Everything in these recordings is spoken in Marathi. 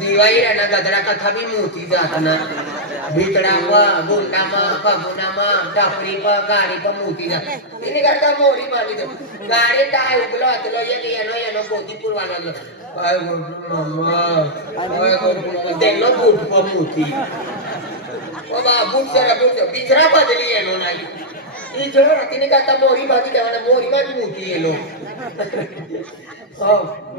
दिवाळी राणा गदरा कथा बी मोती जातना भीतडामा गोंडामा फगुनामा टापरीपा गाडीपा मोती जा तिने करता मोरी माली गाडी टाय उगलो हतलो एक येनो येनो गोदी पुरवाना काय बोलतो मम्मा काय बोलतो देनो बूट पा मोती बाबा बूट जरा बूट बिचरा बदली येनो नाही इथं तिने करता मोरी भाजी देवाना मोरी भाजी मोती येलो हो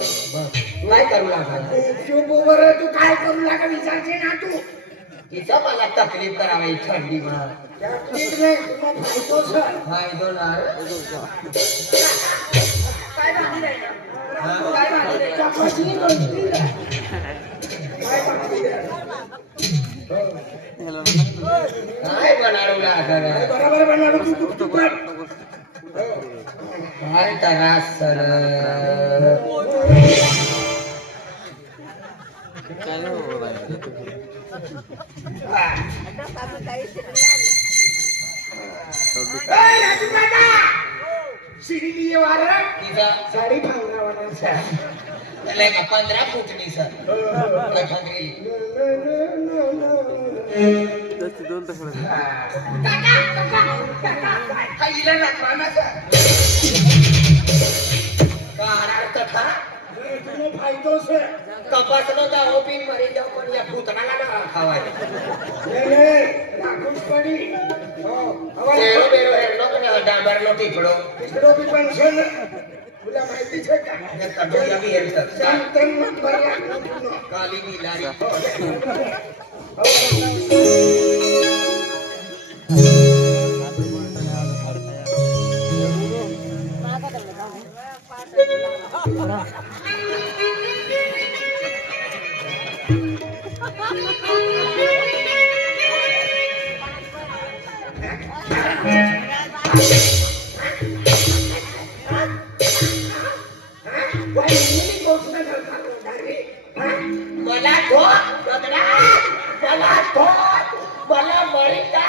काय करू लागा चुप वर तू काय करू लागा विचारचे ना तू तिचा मला तकलीफ करावी थंडी मा तिकडे तुला फायदो सर फायदो ना काय भाजी राहिला काय भाजी चपाती बनती काय भाजी काय बनाडू लागा बरोबर बनाडू तू पण काय त्रास सर साडी भांगरावाना सर 15 फुटनी सर काय भांगरेली काका राखवाना कथा तुला फायदो सर कपासनो जाओ पिन मरी जाओ पण या भूतनाला ना खावाय राखून पडी तेरो बेरो हेरनो कने डांबर नो टिपडो तिकडो बी पण सर तुला माहिती आहे का या कडोया बी हेरतात सांगतन नंबर लागला काली बिलारी मला मला मरिता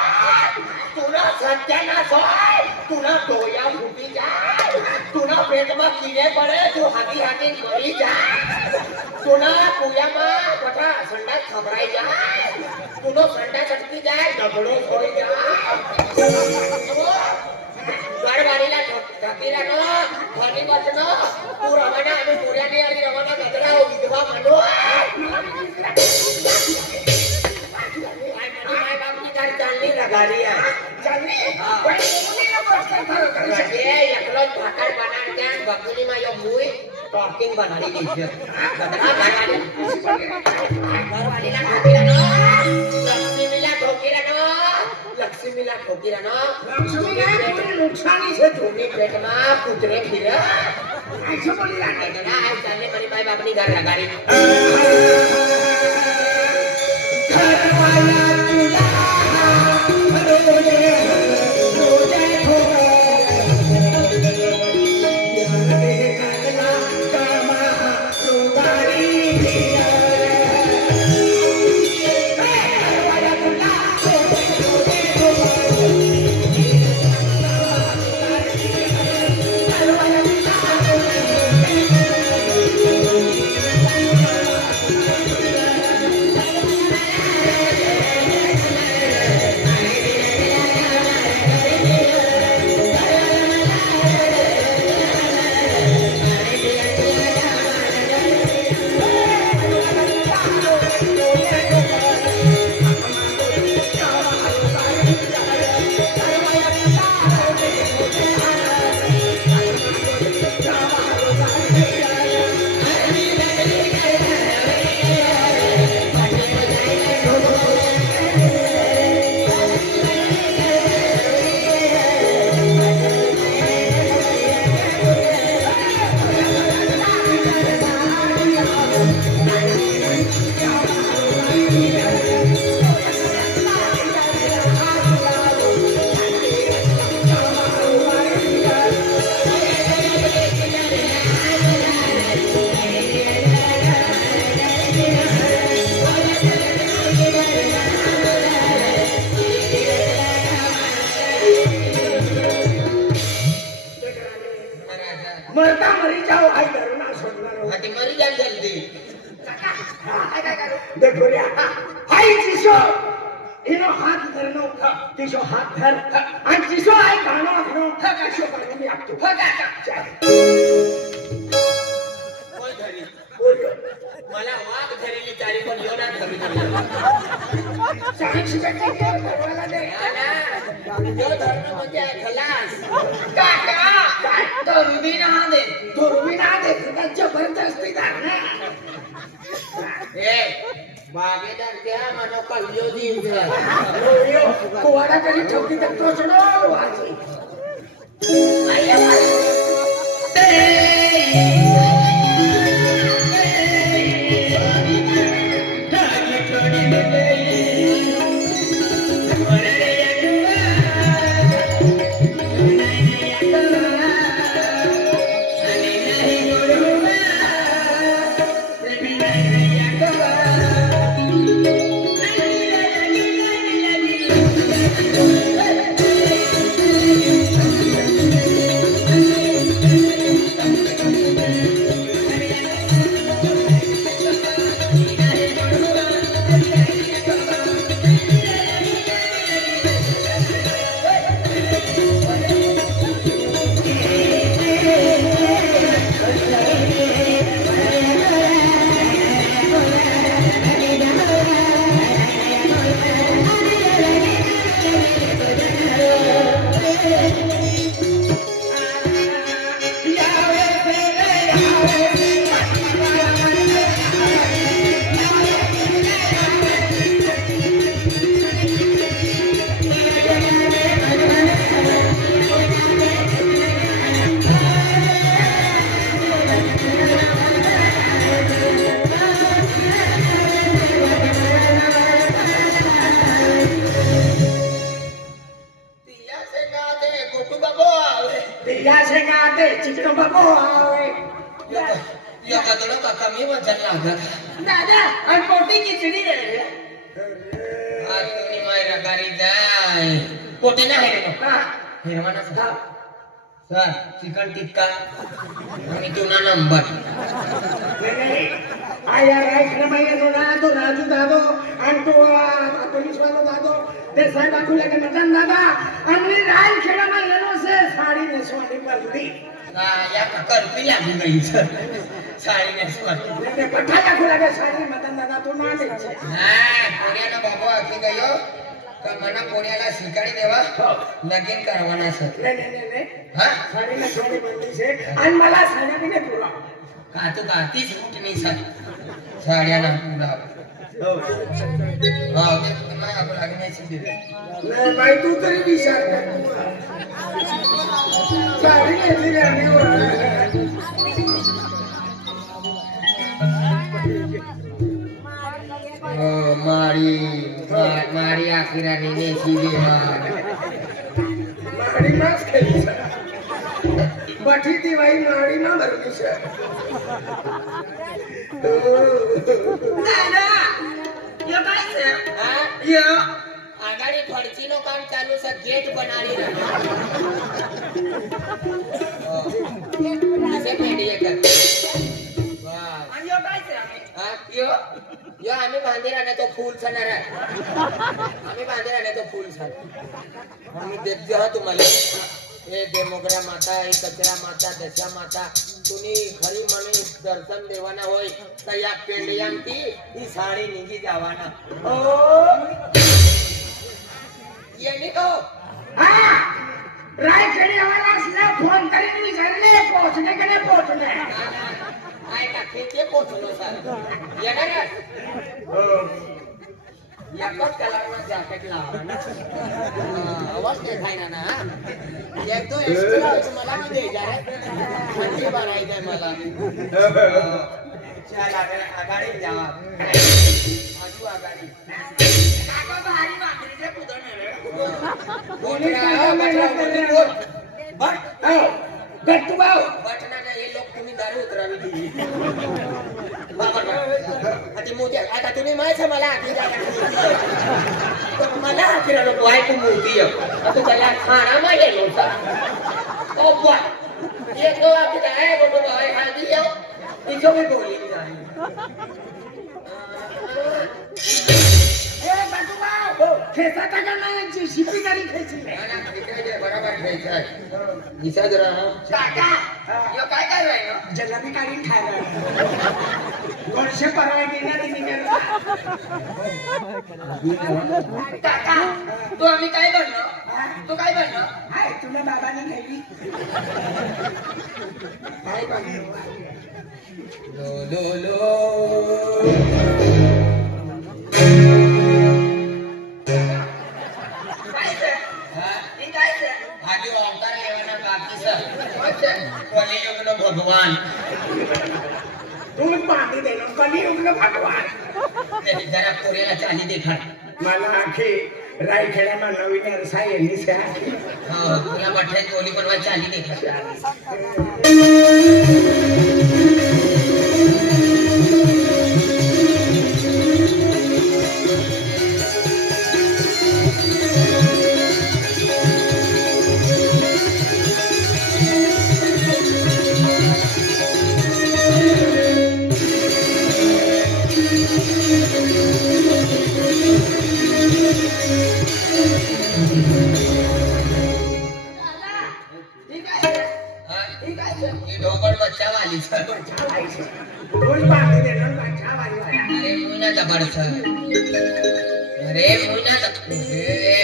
तुला सत्यानाश होय तुला डोया फुटी जाय तुला पेटमा किडे पडे तू हाती हाती मरी जाय तुला पुयामा कथा संडास खबराई जाय तुला संडास सटकी जाय दगडो होई जाय गडवाडीला ठकीला नो धनी बसनो तू रवाना आम्ही पुऱ्याने आणि रवाना गदरा विधवा म्हणू चालली लगारी आहे चालली एकलो भाकर बनाडते बकुली मा यो मुई टॉकिंग बनाडी लीजिए गदरा गडवाडीला ठोकीला नो लक्ष्मीला ठोकीला नो नुकसानी से तुम्ही पेटमा कुत्रे फिर ऐसे बोली लागले गदरा आहे चालले मरी बाई बापनी घर लगारी मरता मरी जाओ आई धरुणा सोडणार मरी जान जल्दी देखो रे हाय जिसो इनो हात धरनो तिसो हात धर आणि जिसो आहे गाणं आखणो कशो गाणं मी आखतो काका बोल घरी बोल मला वाघ धरेली चारी पण येणार कमी चांगली शिकायची करवायला दे जो धरणं म्हणजे आहे खलास काका काय दुर्बीण हा दे दुर्बीण आहे का जबरदस्ती धरणं ए बागेदार त्या मनो कल्यो जीव कुवाडा कधी ठेवली तर तो सोडो वाची चिकन बाबू या कदलो का कमी वजन लागत दादा आणि पोटी खिचडी रे आज तुम्ही मायरा गाडी जाय कोटे ना हेरे हिरवाना सर चिकन टिक्का आणि तुना नंबर आया राईट मैया तो राजू दादो आणि तो पोलीस वालो दादो ते साहेब आखुले के मटन दादा आणि राय खेड़ा मैया से साड़ी नेसवानी पड़ती या करती लागी गई सर साडी नेसवानी ते पठा आखुले के साड़ी मटन दादा तो ना दे हां कोण्याला बाबू आखी गयो तर मना कोण्याला शिकाडी देवा लगीन करवाना सर नाही हां साड़ी नेसवानी पड़ती से आणि मला साडी भी नाही पुरा का तीच उठणी सर साड्याला पुरा हो ते तुम्हाला आपण लागण्याची दिली नाही बाई तू तरी विचार कर साडी नेसली आणि मारी आखिराने नेसी दे माडी मास खेली बठी ती बाई माडी ना भरली सर दादा यो काय सर हां यो आगाडी फडचीनो काम चालू सर गेट बनाडी इसे पेडी एक वाह आणि यो काय सर हां यो आम्ही बांधेर आणि तो फूल सणार आम्ही बांधेर आणि तो फूल सण आम्ही देख जा तुम्हाला हे देमोगरा माता हे कचरा माता दशा माता तुम्ही खरी माणूस दर्शन देवाना होय तर या पेंडियांती ही साडी निघी जावाना येणे को हां राय खेडी आवाला असला फोन करीन विचारले पोहोचणे के नाही पोहोचणे काय का खेते पोहोचलो सर येणार याकच कलरनं जॅकेट लावा ना आवाज देखायना ना एक तो एक्स्ट्रा मला मी दे जा रे थंडी भरायचंय मला चल आगाडी जावा आजू आगाडी काका भारी भाकरीचे पुदणे रे कोणी बट गट्टू भाऊ बटना हे लोक तुम्ही दारू उतरावी दिली आता मोठी आता तुम्ही माहिती मला मला आखिरा नको आहे तू मोठी तू त्याला खाना माहिती नव्हता एक आखिर आहे बोलतो आहे हळदी तिचं मी बोलली नाही खेचाता का नाही शिपी गाडी खेची बरोबर घ्यायचं आहे दिसा जरा काका यो काय काय राहिलो जलाबी काढून खायला वर्ष परवा गेला काका तू आम्ही काय बनलो तू काय बनलो हाय तुला बाबाने घ्यावी काय बनलो लो लो लो काय सर हे काय सर आधी ओंकार लेवाना बाकी सर कोणी युगनो भगवान तूच बांधी देणं कधी उगलं भगवान जरा पोरेला चाली देखाड मला आखी रायखेड्यामा नवीन अरसा यांनी तुला बठाई कोली बनवा चाली देखाड हे काय सर ही ढोबळ बच्चा वाली सर तूच बांधी देणं माझ्या वाली अरे मुना दबड सर अरे मुना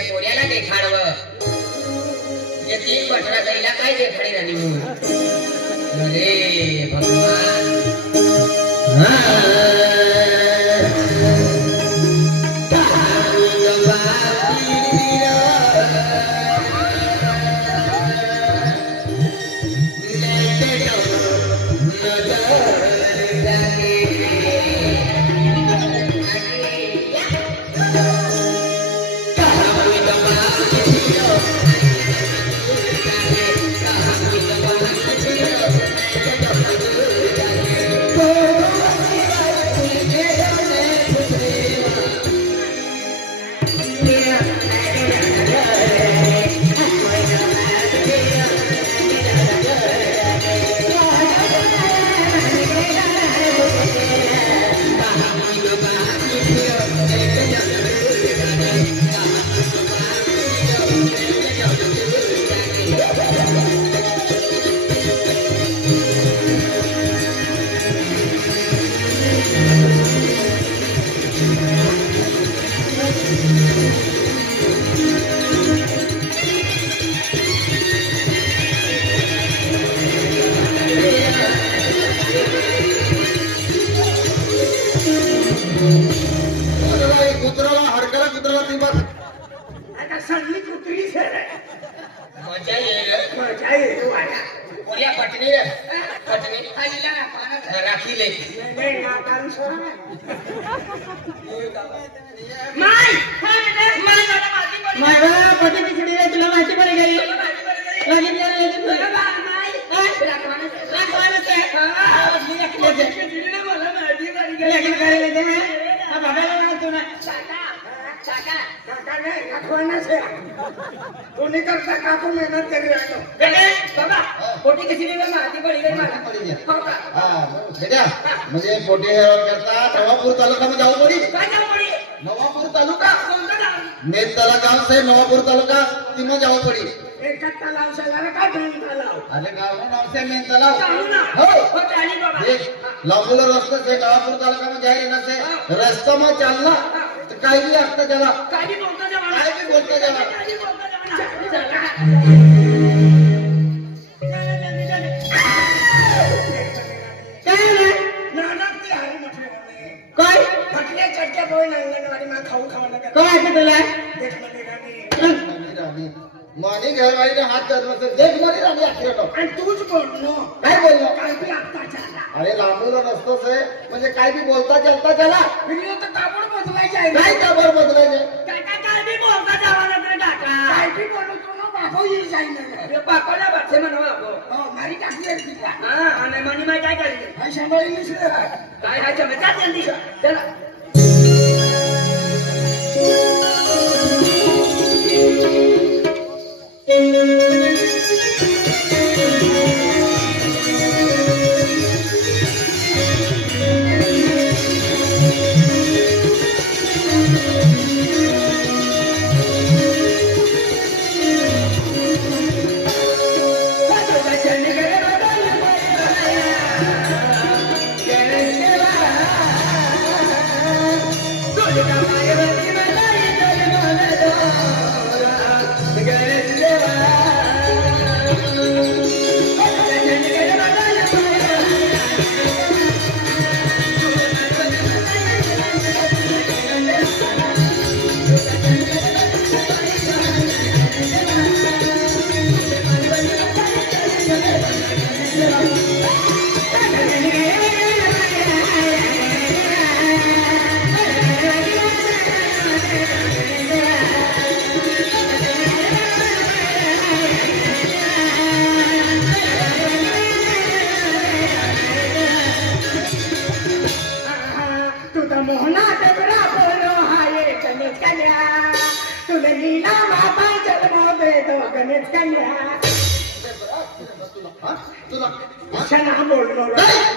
पोऱ्याला देखाडव ये तीन बटना करीला काय देखाडी राणी मूल अरे भगवान कुत्राला हडकाला कुत्राला ती बघ आता सगळी कुत्री सर मजा येईल मजा येतो वाया पोऱ्या पटणी रे पटणी खालीला राखवाना राखीले नाही नाकारू सर माय माय मला माहिती पडली माझा पती पिचडी रे तुला माहिती पडली गई मला माहिती पडली राखवायला ते हा मी एकले मला माहिती पडली गई लेकिन करे ले हा बाबाला ना तू ना काका काका नाही राखवायला से तू नहीं करता काको मेहनत कर रहा बाबा पोटी कशी नाही माहिती पडली गई मला हो का हा बेटा म्हणजे पोटे करता नवापूर तालुका में जाऊ पड़ी काय जाऊ पडी नवापूर तालुका कोणतं गाव मेलतला गांव से नवापूर तालुका तिमा जाऊ पड़ी एक तालाव सलारा का दोन तालाव अरे गाँव में नाव से मेलतला जाऊ ना हो हो चाली बाबा देख लांबूला रास्ता से नवापूर तालुका में जाए ना से रास्ता में चलना तो काही भी रास्ता चला काय बी बोलता जावा काय बी बोलता जावा. काय बी बोलता जावा ना नानक ती हारी म्हटले काय म्हटले चटक्या पोळी अंगणवाडी मा खाऊ खाऊ लागत काय असं तुला देख मध्ये राणी राणी मानी घरवाली ने हाथ धरला से देख मारी राणी आखिर आणि तूच बोललो काय बोललो काय बी आता झाला अरे लांबूला रस्तो से म्हणजे काय बी बोलता चलता चला व्हिडिओ तर कापड बदलायचे आहे काय काबर बदलायचे काय बी बोलता जावा ना तर काका काय बी बोलतो ना बापो येईल जाईल ना बापाला भाषे म्हणा बापो हो मारी टाकली आहे तिला हा आणि मनी माय काय करायचं हा सांभाळी मिसळे काय हा चमचा जल्दी चला तुझा मोहना डबरा बोलो हाये गणेश कन्या तुला लीला बाबा जन्म दे दो गणेश कन्या तुला क्षणा बोललो रे.